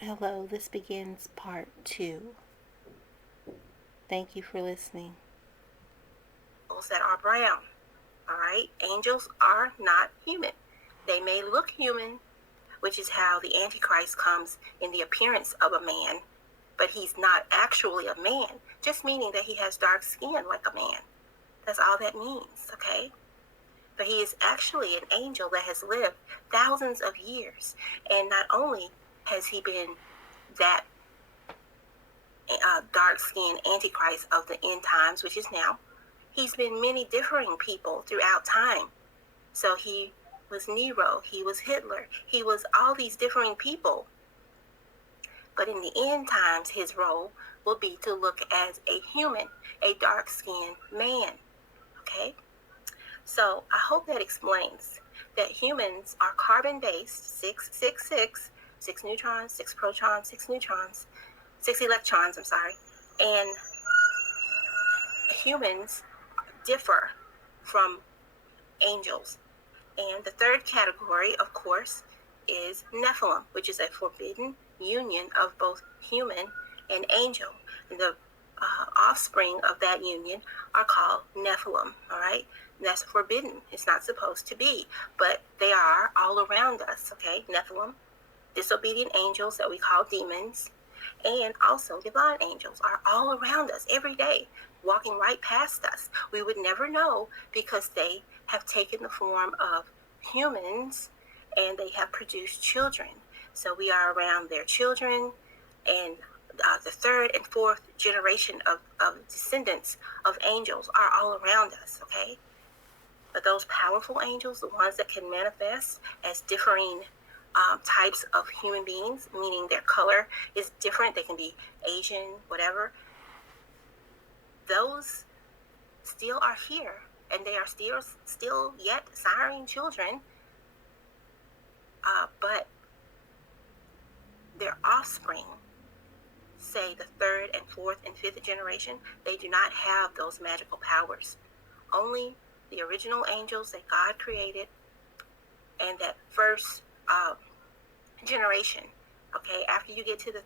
Hello, this begins part 2. Thank you for listening. That are brown. All right, angels are not human. They may look human, which is how the Antichrist comes in the appearance of a man, but he's not actually a man, just meaning that he has dark skin like a man. That's all that means, okay? But he is actually an angel that has lived thousands of years. And not only has he been that dark-skinned Antichrist of the end times, which is now, he's been many differing people throughout time. So he was Nero, he was Hitler, he was all these differing people. But in the end times, his role will be to look as a human, a dark-skinned man, okay? So I hope that explains that humans are carbon-based, 666, 6 neutrons, 6 protons, 6 neutrons, 6 electrons, and humans differ from angels. And the third category, of course, is Nephilim, which is a forbidden union of both human and angel. And the offspring of that union are called Nephilim, all right? And that's forbidden. It's not supposed to be, but they are all around us, okay? Nephilim, disobedient angels that we call demons, and also divine angels are all around us every day, walking right past us. We would never know because they have taken the form of humans and they have produced children. So we are around their children, and the third and fourth generation of descendants of angels are all around us, okay? But those powerful angels, the ones that can manifest as differing types of human beings, meaning their color is different, they can be Asian, whatever, those still are here, and they are still yet siring children, but their offspring, say the third and fourth and fifth generation, they do not have those magical powers. Only the original angels that God created and that first generation, okay, after you get to the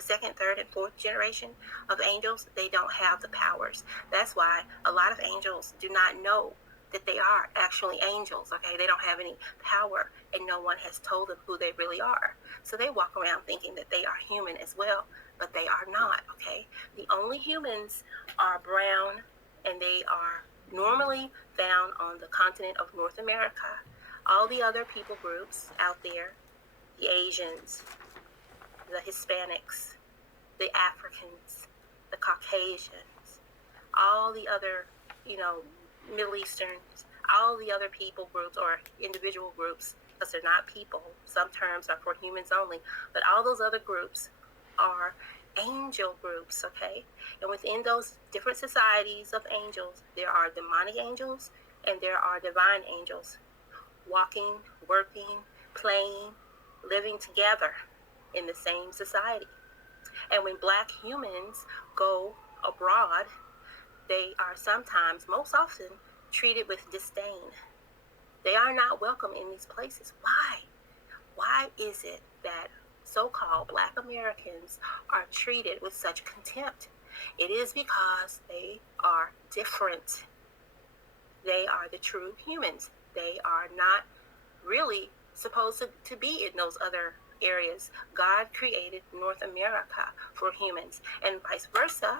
second, third, and fourth generation of angels, they don't have the powers. That's why a lot of angels do not know that they are actually angels, okay? They don't have any power, and no one has told them who they really are. So they walk around thinking that they are human as well, but they are not, okay? The only humans are brown, and they are normally found on the continent of North America. All the other people groups out there, the Asians, the Hispanics, the Africans, the Caucasians, all the other, Middle Easterns, all the other people groups or individual groups, because they're not people. Some terms are for humans only, but all those other groups are angel groups, okay? And within those different societies of angels, there are demonic angels and there are divine angels, walking, working, playing, living together in the same society. And when black humans go abroad, they are sometimes, most often, treated with disdain. They are not welcome in these places. Why? Why is it that so-called black Americans are treated with such contempt? It is because they are different. They are the true humans. They are not really supposed to be in those other areas. God created North America for humans, and vice versa.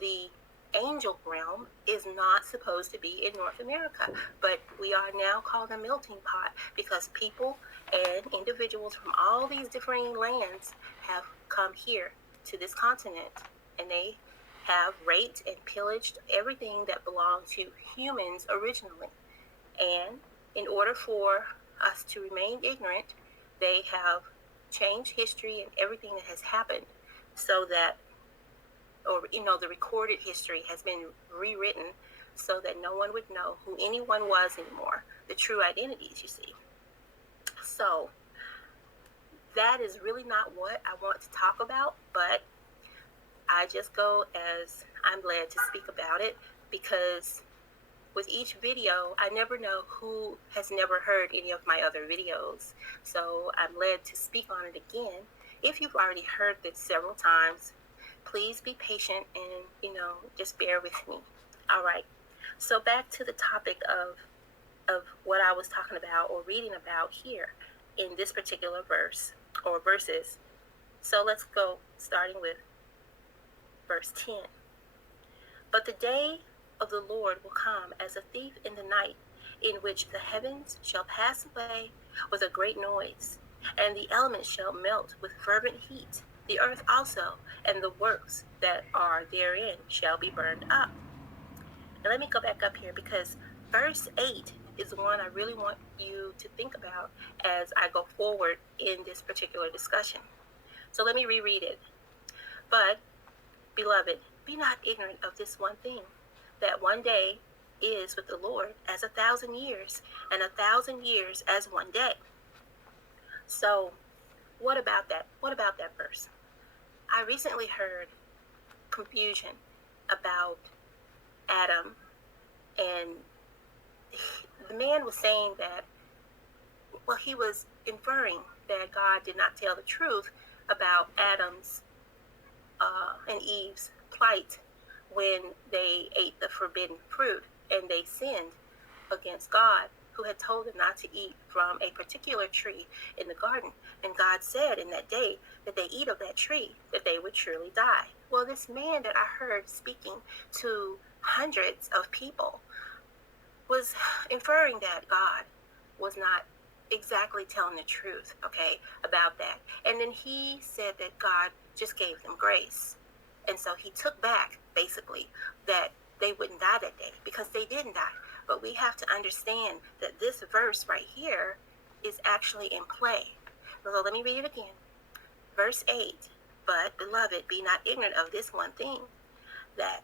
The angel realm is not supposed to be in North America, but we are now called a melting pot because people and individuals from all these different lands have come here to this continent, and they have raped and pillaged everything that belonged to humans originally. And in order for us to remain ignorant, they have changed history and everything that has happened so that, the recorded history has been rewritten so that no one would know who anyone was anymore, the true identities, you see. So that is really not what I want to talk about, but I just go as I'm led to speak about it, because with each video, I never know who has never heard any of my other videos. So I'm led to speak on it again. If you've already heard this several times, please be patient and, just bear with me. All right. So back to the topic of what I was talking about or reading about here in this particular verse or verses. So let's go starting with verse 10. But the day of the Lord will come as a thief in the night, in which the heavens shall pass away with a great noise, and the elements shall melt with fervent heat. The earth also, and the works that are therein shall be burned up. Now let me go back up here because verse 8 is the one I really want you to think about as I go forward in this particular discussion. So let me reread it. But, beloved, be not ignorant of this one thing, that one day is with the Lord as 1,000 years, and 1,000 years as one day. So, what about that? What about that verse? I recently heard confusion about Adam, and the man was saying that, well, he was inferring that God did not tell the truth about Adam's and Eve's plight when they ate the forbidden fruit and they sinned against God, who had told them not to eat from a particular tree in the garden. And God said in that day that they eat of that tree, that they would surely die. Well, this man that I heard speaking to hundreds of people was inferring that God was not exactly telling the truth, okay, about that. And then he said that God just gave them grace. And so he took back, basically, that they wouldn't die that day because they didn't die. But we have to understand that this verse right here is actually in play. So let me read it again. Verse 8, but, beloved, be not ignorant of this one thing, that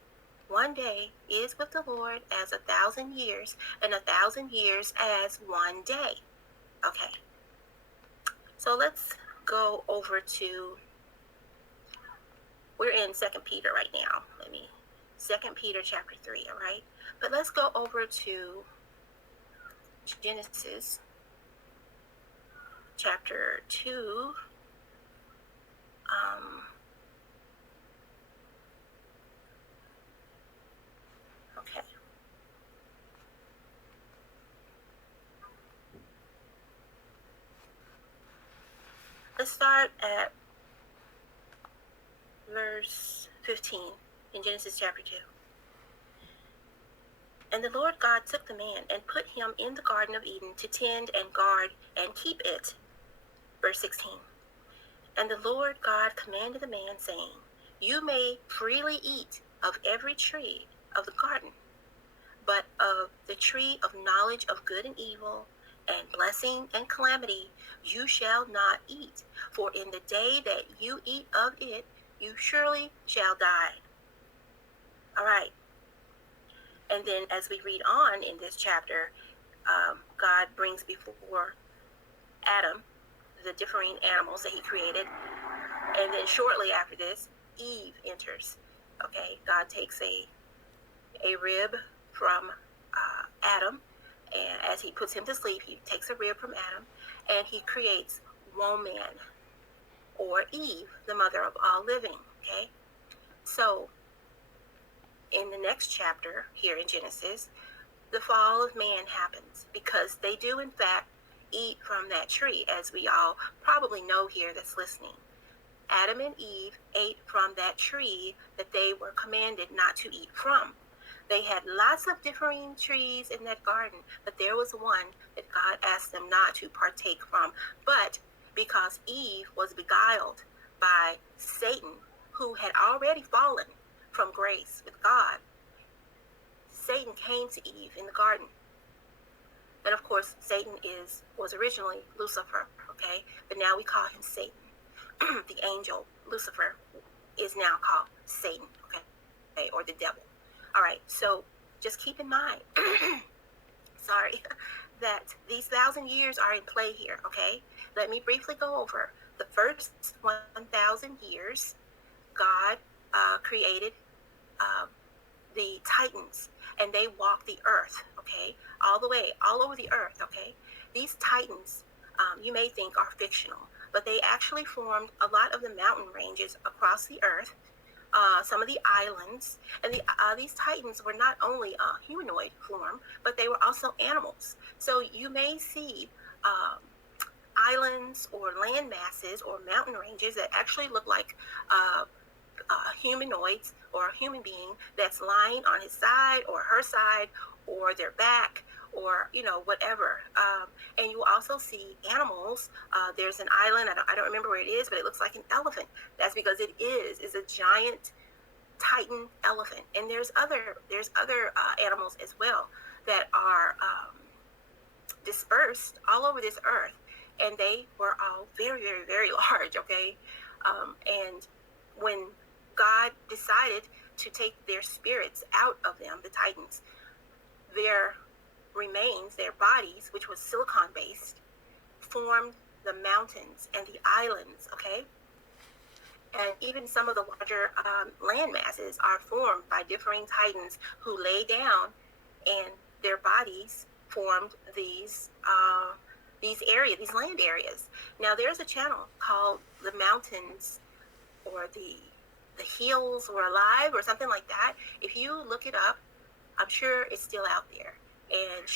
one day is with the Lord as 1,000 years, and 1,000 years as one day. Okay. So let's go over to, we're in 2 Peter right now. 2 Peter chapter 3, all right? But let's go over to Genesis chapter 2. Okay. Let's start at verse 15 in Genesis chapter 2. And the Lord God took the man and put him in the Garden of Eden to tend and guard and keep it. Verse 16. And the Lord God commanded the man, saying, you may freely eat of every tree of the garden, but of the tree of knowledge of good and evil, and blessing and calamity, you shall not eat. For in the day that you eat of it, you surely shall die. All right. And then as we read on in this chapter, God brings before Adam the differing animals that he created. And then shortly after this, Eve enters. Okay, God takes a rib from Adam, and as he puts him to sleep, he takes a rib from Adam, and he creates woman, or Eve, the mother of all living. Okay, so in the next chapter here in Genesis, the fall of man happens because they do in fact eat from that tree, as we all probably know here that's listening. Adam and Eve ate from that tree that they were commanded not to eat from. They had lots of differing trees in that garden, but there was one that God asked them not to partake from. But because Eve was beguiled by Satan, who had already fallen from grace with God, Satan came to Eve in the garden. And of course, Satan was originally Lucifer, okay? But now we call him Satan. The angel, Lucifer, is now called Satan, okay? Or the devil. All right, so just keep in mind, that these 1,000 years are in play here, okay? Let me briefly go over. The first 1,000 years, God created the Titans, and they walked the earth, okay? All over the earth, okay? These Titans, you may think are fictional, but they actually formed a lot of the mountain ranges across the earth, some of the islands, and these titans were not only humanoid form, but they were also animals. So you may see islands or land masses or mountain ranges that actually look like humanoids or a human being that's lying on his side or her side or their back or whatever, and you also see animals. There's an island, I don't remember where it is, but it looks like an elephant. That's because it is a giant titan elephant. And there's other animals as well that are dispersed all over this earth, and they were all very, very, very large. Okay, and when God decided to take their spirits out of them, the titans, their remains, their bodies, which was silicon based, formed the mountains and the islands. Okay, and even some of the larger land masses are formed by differing titans who lay down, and their bodies formed these land areas. Now there's a channel called The Mountains, or the Hills Were Alive, or something like that. If you look it up, I'm sure it's still out there. And